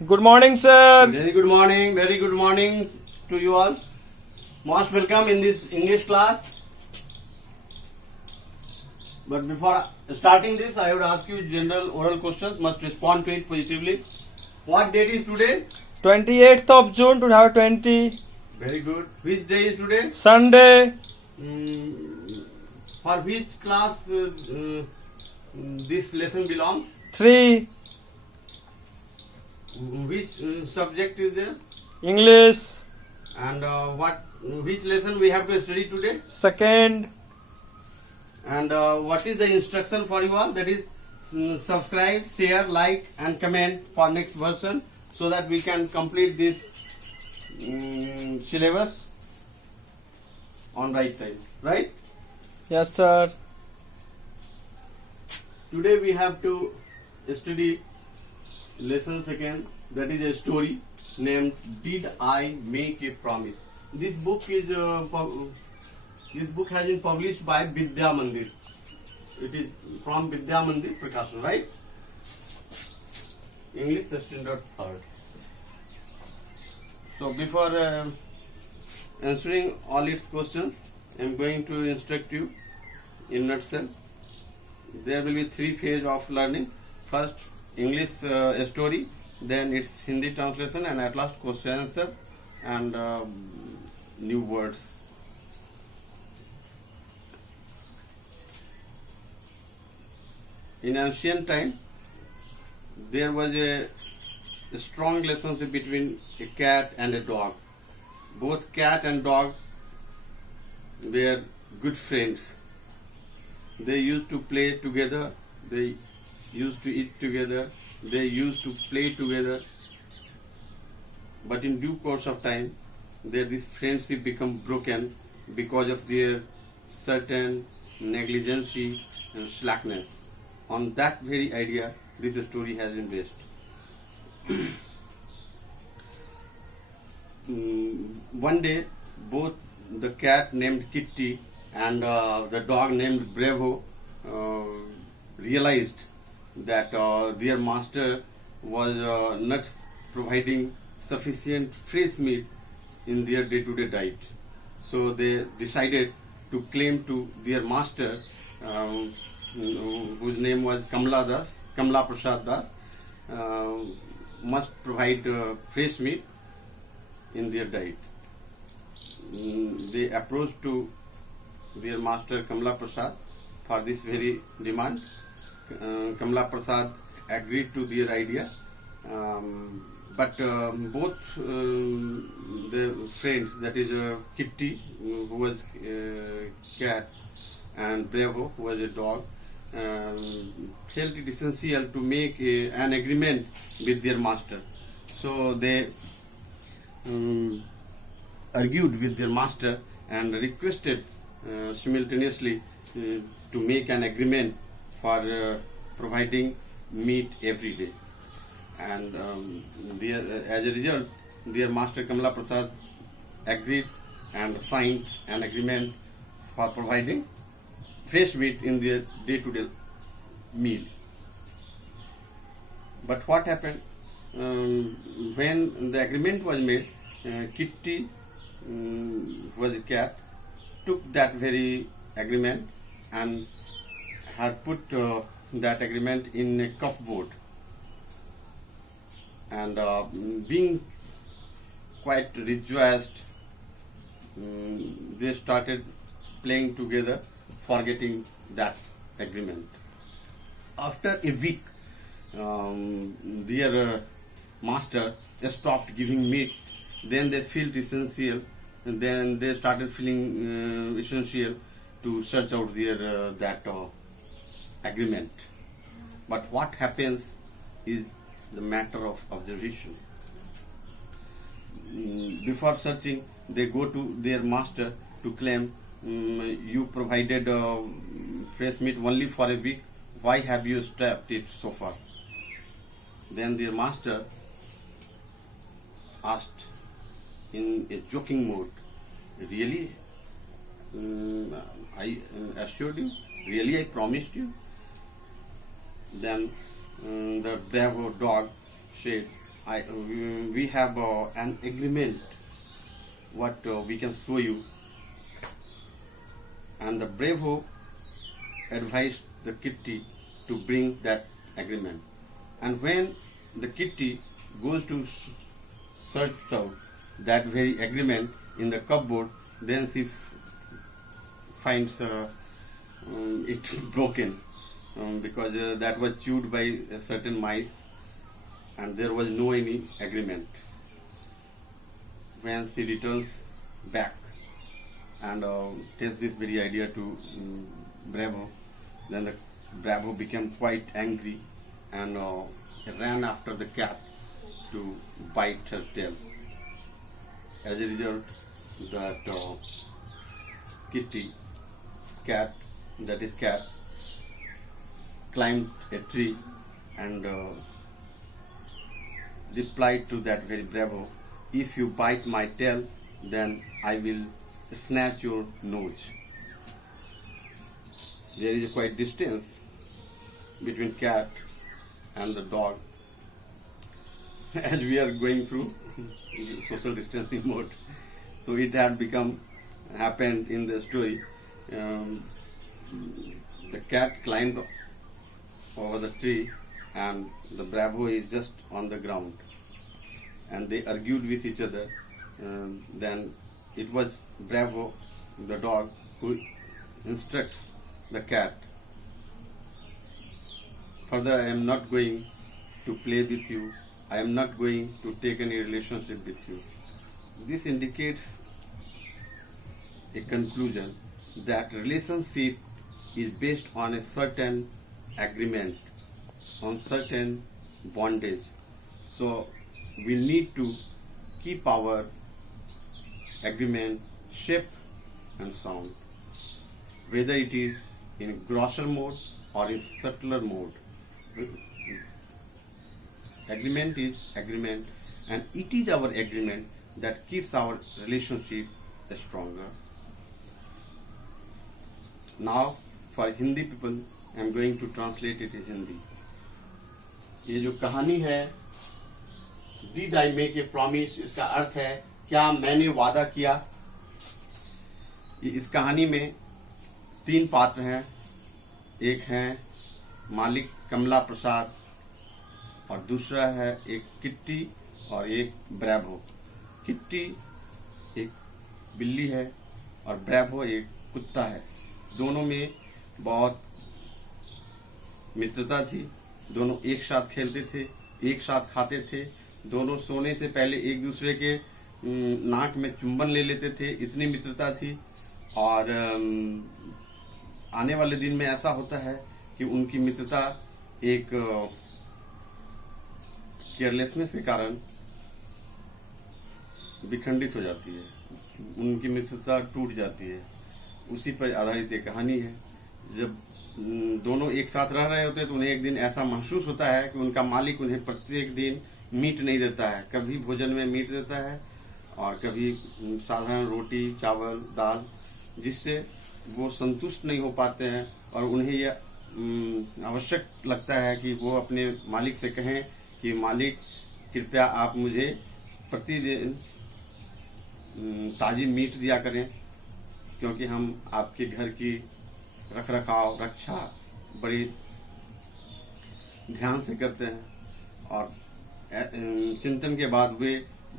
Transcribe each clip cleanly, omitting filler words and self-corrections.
Good morning, sir. Very good morning to you all. Most welcome in this English class. But before starting this, I would ask you general oral questions. Must respond to it positively. What date is today? 28th of June 2020. Very good. Which day is today? Sunday. For which class this lesson belongs? 3. Which subject is there? English. And which lesson we have to study today? 2nd. And what is the instruction for you all? That is subscribe, share, like and comment for next version so that we can complete this syllabus on right time. Right? Yes, sir. Today we have to study lesson second, that is a story named Did I Make a Promise? This book has been published by Vidya Mandir. It is from Vidya Mandir Prakashan, right? English Standard 3rd. So before answering all its questions, I am going to instruct you in nutshell. There will be 3 phases of learning. First, English story, then its Hindi translation, and at last question answer and new words. In ancient time, there was a strong relationship between a cat and a dog. Both cat and dog were good friends. They used to play together, they used to eat together, they used to play together. But in due course of time, this friendship become broken because of their certain negligence and slackness. On that very idea, this story has been based. One day, both the cat named Kitty and the dog named Bravo realized that their master was not providing sufficient fresh meat in their day-to-day diet. So they decided to claim to their master, whose name was Kamla Prasad Das, must provide fresh meat in their diet. They approached to their master Kamla Prasad for this very demand. Kamla Prasad agreed to their idea, but both the friends, that is Kitty, who was cat, and Bravo, who was a dog, felt it essential to make an agreement with their master. So they argued with their master and requested simultaneously to make an agreement for providing meat every day. And as a result, their master Kamla Prasad agreed and signed an agreement for providing fresh meat in their day-to-day meal. But what happened when the agreement was made? Kitty, who was a cat, took that very agreement and had put that agreement in a cupboard. And being quite rejoiced, they started playing together, forgetting that agreement. After a week, their master stopped giving meat. Then they felt essential, and then they started feeling essential to search out their that agreement. But what happens is the matter of observation. Before searching, they go to their master to claim, you provided fresh meat only for a week. Why have you stopped it so far? Then their master asked in a joking mode, really? I assured you? Really, I promised you? Then the Bravo dog said, we have an agreement what we can show you. And the Bravo advised the kitty to bring that agreement. And when the kitty goes to search out that very agreement in the cupboard, then she finds it broken because that was chewed by a certain mice and there was no any agreement. When she returns back and tells this very idea to Bravo, then the Bravo became quite angry and ran after the cat to bite her tail. As a result, that cat climbed a tree and replied to that very Bravo, "If you bite my tail, then I will snatch your nose." There is a quite distance between cat and the dog. As we are going through social distancing mode, so it had happened in the story. The cat climbed over the tree and the Bravo is just on the ground, and they argued with each other. Then it was Bravo, the dog, who instructs the cat, "Further, I am not going to play with you. I am not going to take any relationship with you." This indicates a conclusion that relationship is based on a certain agreement, on certain bondage. So we need to keep our agreement safe and sound, whether it is in grosser mode or in subtler mode. Agreement is agreement, and it is our agreement that keeps our relationship stronger. Now, for Hindi people, I am going to translate it in Hindi. ये जो कहानी है, Did I make a promise, इसका अर्थ है क्या मैंने वादा किया। इस कहानी में 3 पात्र हैं। एक है मालिक कमला प्रसाद और दूसरा है एक किट्टी और एक ब्रैवो। किट्टी एक बिल्ली है और ब्रैवो एक कुत्ता है। दोनों में बहुत मित्रता थी, दोनों एक साथ खेलते थे, एक साथ खाते थे, दोनों सोने से पहले एक दूसरे के नाक में चुंबन ले लेते थे, इतनी मित्रता थी। और आने वाले दिन में ऐसा होता है कि उनकी मित्रता एक केयरलेसनेस के कारण विखंडित हो जाती है, उनकी मित्रता टूट जाती है। उसी पर आधारित एक कहानी है। जब दोनों एक साथ रह रहे होते हैं तो उन्हें एक दिन ऐसा महसूस होता है कि उनका मालिक उन्हें प्रत्येक दिन मीट नहीं देता है, कभी भोजन में मीट देता है और कभी साधारण रोटी चावल दाल, जिससे वो संतुष्ट नहीं हो पाते हैं और उन्हें यह आवश्यक लगता है कि वो अपने मालिक से कहें कि मालिक कृपया आप मुझे प्रतिदिन ताजी मीट दिया करें, क्योंकि हम आपके घर की रखरखाव रक्षा बड़ी ध्यान से करते हैं। और चिंतन के बाद वे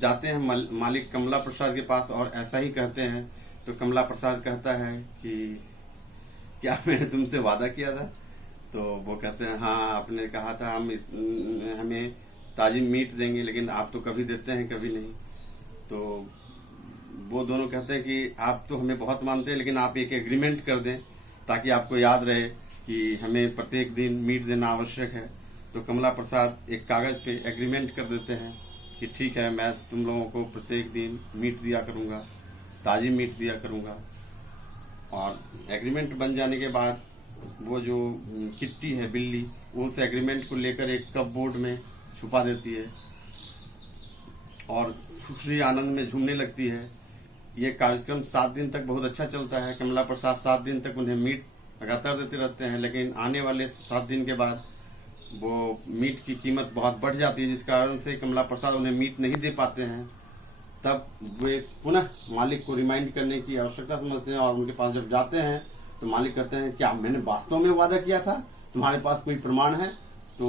जाते हैं मालिक कमला प्रसाद के पास और ऐसा ही कहते हैं। तो कमला प्रसाद कहता है कि क्या मैंने तुमसे वादा किया था? तो वो कहते हैं हाँ, आपने कहा था हम हमें ताजी मीट देंगे, लेकिन आप तो कभी देते हैं कभी नहीं। तो वो दोनों कहते हैं कि आप तो हमें बहुत मानते हैं, लेकिन आप एक एग्रीमेंट कर दें ताकि आपको याद रहे कि हमें प्रत्येक दिन मीट देना आवश्यक है। तो कमला प्रसाद एक कागज पे एग्रीमेंट कर देते हैं कि ठीक है, मैं तुम लोगों को प्रत्येक दिन मीट दिया करूंगा, ताजी मीट दिया करूंगा। और एग्रीमेंट बन जाने के बाद वो जो किट्टी है बिल्ली, वो उस एग्रीमेंट को लेकर एक कपबोर्ड में छुपा देती है और खुशी आनंद में झूमने लगती है। ये कार्यक्रम 7 दिन तक बहुत अच्छा चलता है। कमला प्रसाद 7 दिन तक उन्हें मीट लगातार देते रहते हैं, लेकिन आने वाले 7 दिन के बाद वो मीट की कीमत बहुत बढ़ जाती है, जिस कारण से कमला प्रसाद उन्हें मीट नहीं दे पाते हैं। तब वे पुनः मालिक को रिमाइंड करने की आवश्यकता समझते हैं और उनके पास जब जाते हैं तो मालिक कहते हैं क्या मैंने वास्तव में वादा किया था, तुम्हारे पास कोई प्रमाण है? तो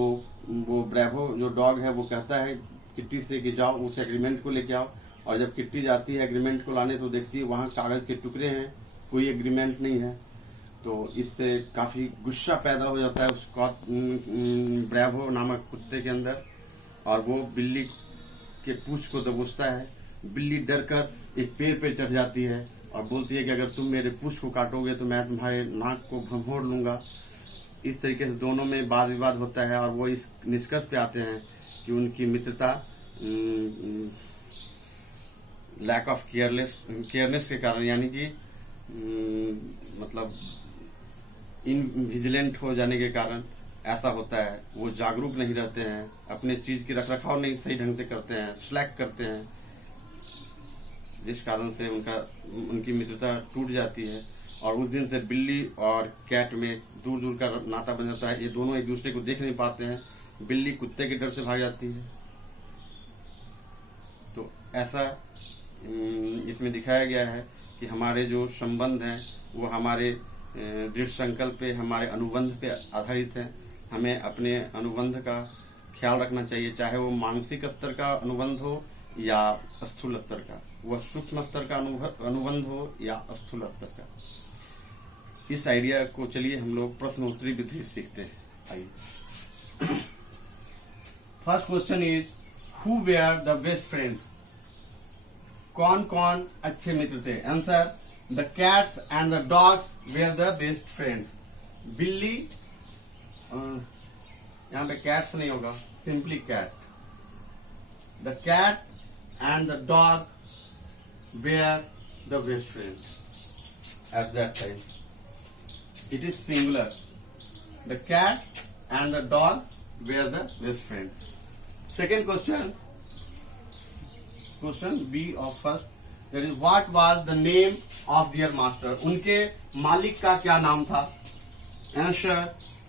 वो ब्रेवो जो डॉग है वो कहता है किट्टी से कि जाओ उस एग्रीमेंट को लेके आओ। और जब किट्टी जाती है एग्रीमेंट को लाने तो देखती है वहाँ कागज के टुकड़े हैं, कोई एग्रीमेंट नहीं है। तो इससे काफी गुस्सा पैदा हो जाता है उस ब्रेवो नामक कुत्ते के अंदर, और वो बिल्ली के पूंछ को दबोचता है। बिल्ली डरकर एक पेड़ पे चढ़ जाती है और बोलती है कि अगर तुम मेरे पूंछ को काटोगे तो मैं तुम्हारे नाक को भंभोड़ लूंगा। इस तरीके से दोनों में वाद विवाद होता है और वो इस निष्कर्ष पे आते हैं कि उनकी मित्रता लैक ऑफ केयरनेस के कारण, यानी कि मतलब इनविजिलेंट हो जाने के कारण ऐसा होता है। वो जागरूक नहीं रहते हैं, अपने चीज की रखरखाव नहीं सही ढंग से करते हैं, स्लैक करते हैं, जिस कारण से उनकी मित्रता टूट जाती है। और उस दिन से बिल्ली और कैट में दूर दूर का नाता बन जाता है। ये दोनों एक दूसरे को देख नहीं पाते हैं। बिल्ली कुत्ते के डर से भाग जाती है। तो ऐसा इसमें दिखाया गया है कि हमारे जो संबंध हैं वो हमारे दृढ़ संकल्प पे, हमारे अनुबंध पे आधारित है। हमें अपने अनुबंध का ख्याल रखना चाहिए, चाहे वो मानसिक स्तर का अनुबंध हो या स्थूल स्तर का, वह सूक्ष्म स्तर का अनुबंध हो या स्थूल स्तर का। इस आइडिया को चलिए हम लोग प्रश्नोत्तरी विधि सीखते हैं। आइए। First question is who were the best friends? कौन कौन अच्छे मित्र थे? Answer the cats and the dogs were the best friends. बिल्ली, यहाँ पे कैट्स नहीं होगा, simply cat. The cat and the dog were the best friends at that time. It is singular. The cat and the dog were the best friends. Second question B of first, that is what was the name of their master? उनके मालिक का क्या नाम था? Answer,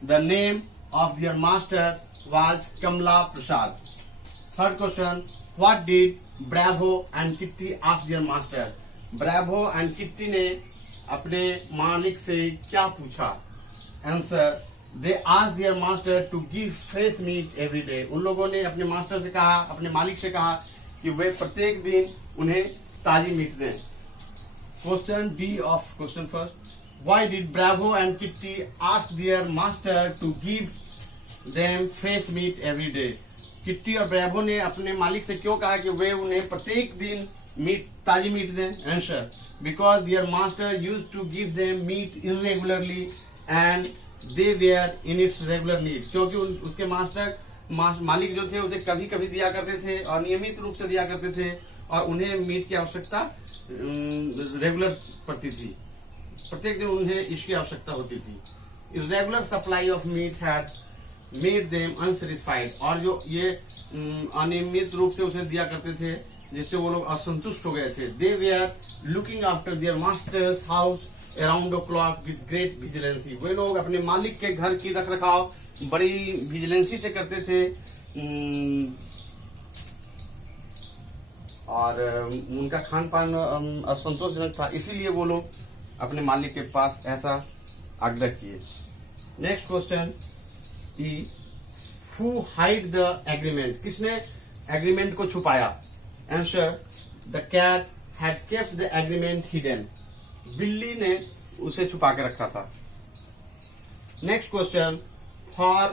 the name of their master was Kamla Prasad. Third question, what did Bravo and Kitty ask their master? Bravo and Kitty ने अपने मालिक से क्या पूछा? Answer, they ask their master to give fresh meat every day. उन लोगों ने अपने मास्टर से कहा, अपने मालिक से कहा कि वे प्रत्येक दिन उन्हें ताजी मीट दें। Question D of question first, why did Bravo and Kitty ask their master to give them fresh meat every day? किट्टी और ब्रेवो ने अपने मालिक से क्यों कहा कि वे उन्हें प्रत्येक दिन ताजी मीट दें? Answer, because their master used to give them meat irregularly and they were in its regular need. क्योंकि उसके मालिक जो थे उसे कभी कभी दिया करते थे और नियमित रूप से दिया करते थे और उन्हें मीट की आवश्यकता रेगुलर पड़ती थी। प्रत्येक दिन उन्हें इसकी आवश्यकता होती थी। Irregular supply of meat had made them unsatisfied. और जो ये अनियमित रूप से उसे दिया करते थे जिससे वो लोग असंतुष्ट हो गए थे। They were looking after their masters house around the clock with great vigilancy. वे लोग अपने मालिक के घर की रख रखाव बड़ी विजिलेंसी से करते थे और उनका खान पान असंतोषजनक था, इसीलिए वो लोग अपने मालिक के पास ऐसा आग्रह किए। Next question, Who hid the agreement? किसने एग्रीमेंट को छुपाया? Answer, the cat had kept the agreement hidden. बिल्ली ने उसे छुपा के रखा था। Next question, for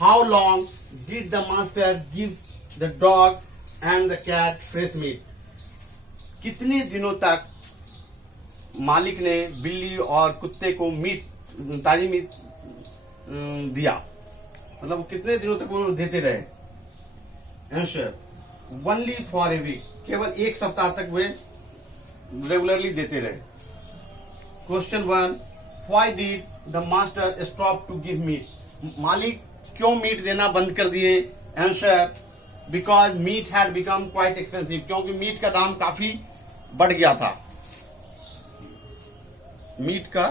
how long did the master give the dog and the cat fresh meat? कितने दिनों तक मालिक ने बिल्ली और कुत्ते को ताजी मीट दिया? मतलब कितने दिनों तक वो देते रहे? Answer, only for a week. केवल एक सप्ताह तक वे रेगुलरली देते रहे। Question 1, why did the master stop to give meat? मालिक क्यों मीट देना बंद कर दिए? Answer, because meat had become quite expensive. क्योंकि मीट का दाम काफी बढ़ गया था। मीट का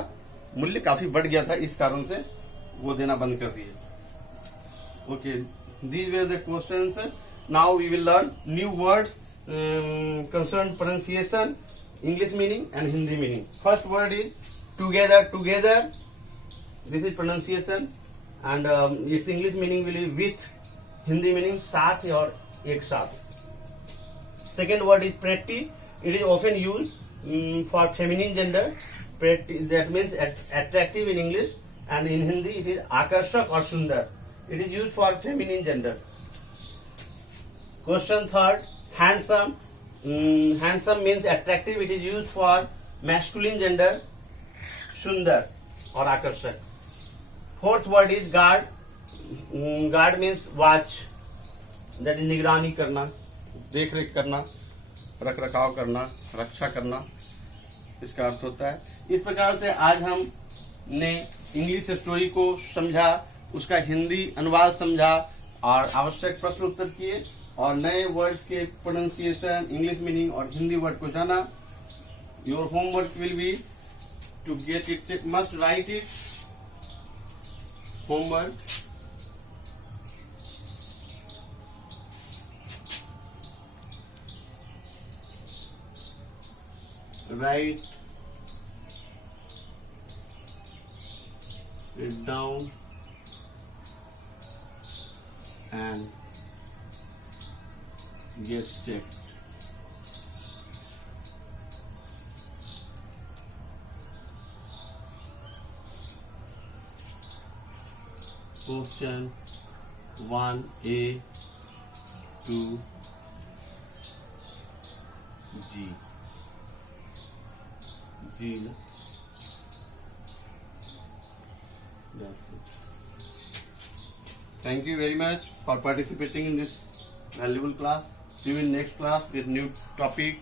मूल्य काफी बढ़ गया था, इस कारण से वो देना बंद कर दिए। Okay, these were the questions. Now we will learn new words concerned pronunciation, English meaning and Hindi meaning. First word is together. Together. This is pronunciation, and its English meaning will be with. Hindi meaning साथ और एक साथ. Second word is pretty. It is often used for feminine gender. Pretty, that means attractive in English, and in Hindi it is आकर्षक और सुंदर. It is used for feminine gender. Question third, handsome. Handsome means attractive. It is used for masculine gender, सुंदर और आकर्षक. Fourth word is guard. Guard means watch. That is निगरानी करना, देख रेख करना, रख रखाव करना, रक्षा करना, इसका अर्थ होता है. इस प्रकार से आज हमने इंग्लिश स्टोरी को समझा, उसका हिंदी अनुवाद समझा और आवश्यक प्रश्न उत्तर किए और नए वर्ड्स के प्रोनाउंसिएशन, इंग्लिश मीनिंग और हिंदी वर्ड को जाना. Your homework will be to get it, must write it. Homework write it down and get checked. Question 1A to G. G. That's it. Thank you very much for participating in this valuable class. See you in next class with new topic.